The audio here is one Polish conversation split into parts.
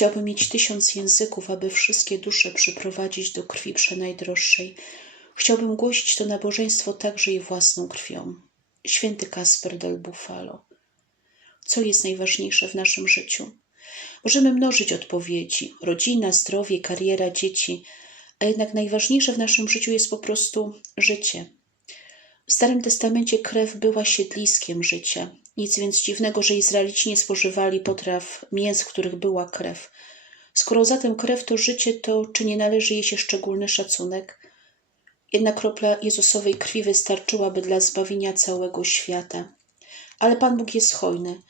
Chciałbym mieć tysiąc języków, aby wszystkie dusze przyprowadzić do krwi przenajdroższej. Chciałbym głosić to nabożeństwo także i własną krwią. Święty Kasper del Bufalo. Co jest najważniejsze w naszym życiu? Możemy mnożyć odpowiedzi: rodzina, zdrowie, kariera, dzieci, a jednak najważniejsze w naszym życiu jest po prostu życie. W Starym Testamencie krew była siedliskiem życia. Nic więc dziwnego, że Izraelici nie spożywali potraw mięs, w których była krew. Skoro zatem krew to życie, to czy nie należy jej się szczególny szacunek? Jedna kropla Jezusowej krwi wystarczyłaby dla zbawienia całego świata. Ale Pan Bóg jest hojny.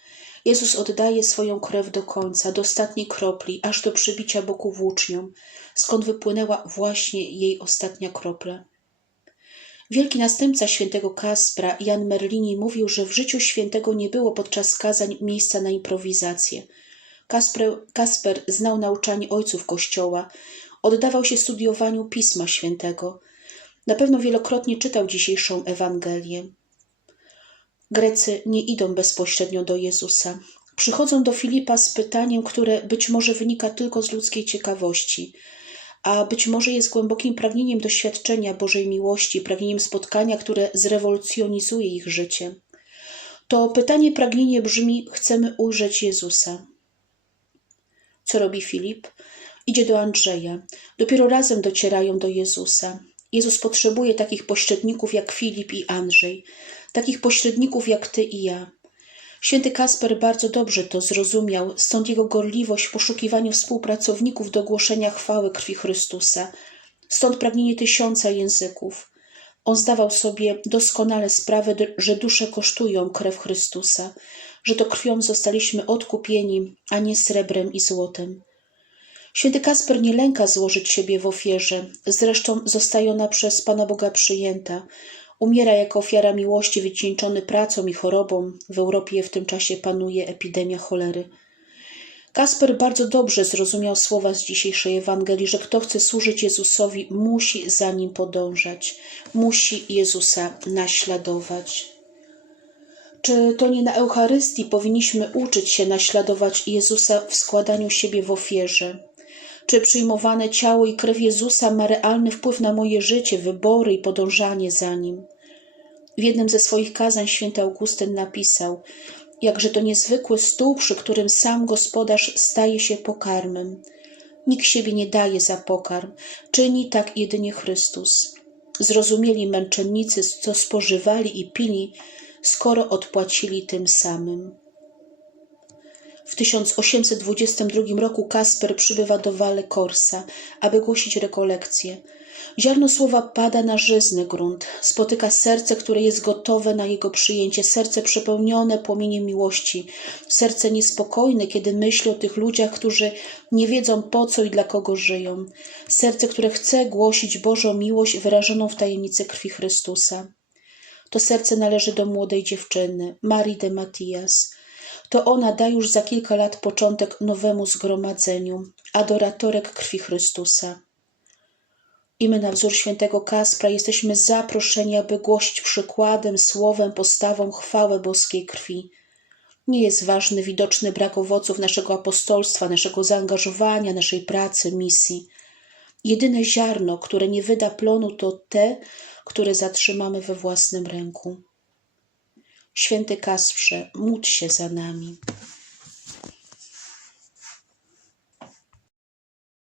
Jezus oddaje swoją krew do końca, do ostatniej kropli, aż do przybicia boku włócznią, skąd wypłynęła właśnie jej ostatnia kropla. Wielki następca świętego Kaspra, Jan Merlini, mówił, że w życiu świętego nie było podczas kazań miejsca na improwizację. Kasper, Kasper znał nauczanie ojców Kościoła, oddawał się studiowaniu Pisma Świętego. Na pewno wielokrotnie czytał dzisiejszą Ewangelię. Grecy nie idą bezpośrednio do Jezusa. Przychodzą do Filipa z pytaniem, które być może wynika tylko z ludzkiej ciekawości, a być może jest głębokim pragnieniem doświadczenia Bożej miłości, pragnieniem spotkania, które zrewolucjonizuje ich życie. To pytanie, pragnienie brzmi: Chcemy ujrzeć Jezusa. Co robi Filip? Idzie do Andrzeja. Dopiero razem docierają do Jezusa. Jezus potrzebuje takich pośredników jak Filip i Andrzej, takich pośredników jak ty i ja. Święty Kasper bardzo dobrze to zrozumiał, stąd jego gorliwość w poszukiwaniu współpracowników do głoszenia chwały krwi Chrystusa, stąd pragnienie tysiąca języków. On zdawał sobie doskonale sprawę, że dusze kosztują krew Chrystusa, że to krwią zostaliśmy odkupieni, a nie srebrem i złotem. Święty Kasper nie lęka złożyć siebie w ofierze, zresztą zostaje ona przez Pana Boga przyjęta. Umiera jako ofiara miłości, wycieńczony pracą i chorobą. W Europie w tym czasie panuje epidemia cholery. Kasper bardzo dobrze zrozumiał słowa z dzisiejszej Ewangelii, że kto chce służyć Jezusowi, musi za nim podążać, musi Jezusa naśladować. Czy to nie na Eucharystii powinniśmy uczyć się naśladować Jezusa w składaniu siebie w ofierze? Czy przyjmowane ciało i krew Jezusa ma realny wpływ na moje życie, wybory i podążanie za nim? W jednym ze swoich kazań święty Augustyn napisał: Jakże to niezwykły stół, przy którym sam gospodarz staje się pokarmem. Nikt siebie nie daje za pokarm, czyni tak jedynie Chrystus. Zrozumieli męczennicy, co spożywali i pili, skoro odpłacili tym samym. W 1822 roku Kasper przybywa do Valle Corsa, aby głosić rekolekcje. Ziarno słowa pada na żyzny grunt, spotyka serce, które jest gotowe na jego przyjęcie, serce przepełnione płomieniem miłości, serce niespokojne, kiedy myśli o tych ludziach, którzy nie wiedzą po co i dla kogo żyją, serce, które chce głosić Bożą miłość wyrażoną w tajemnicy krwi Chrystusa. To serce należy do młodej dziewczyny, Marii de Matias. To ona da już za kilka lat początek nowemu zgromadzeniu, adoratorek krwi Chrystusa. I my na wzór świętego Kaspra jesteśmy zaproszeni, aby głosić przykładem, słowem, postawą chwałę boskiej krwi. Nie jest ważny widoczny brak owoców naszego apostolstwa, naszego zaangażowania, naszej pracy, misji. Jedyne ziarno, które nie wyda plonu, to te, które zatrzymamy we własnym ręku. Święty Kasprze, módl się za nami.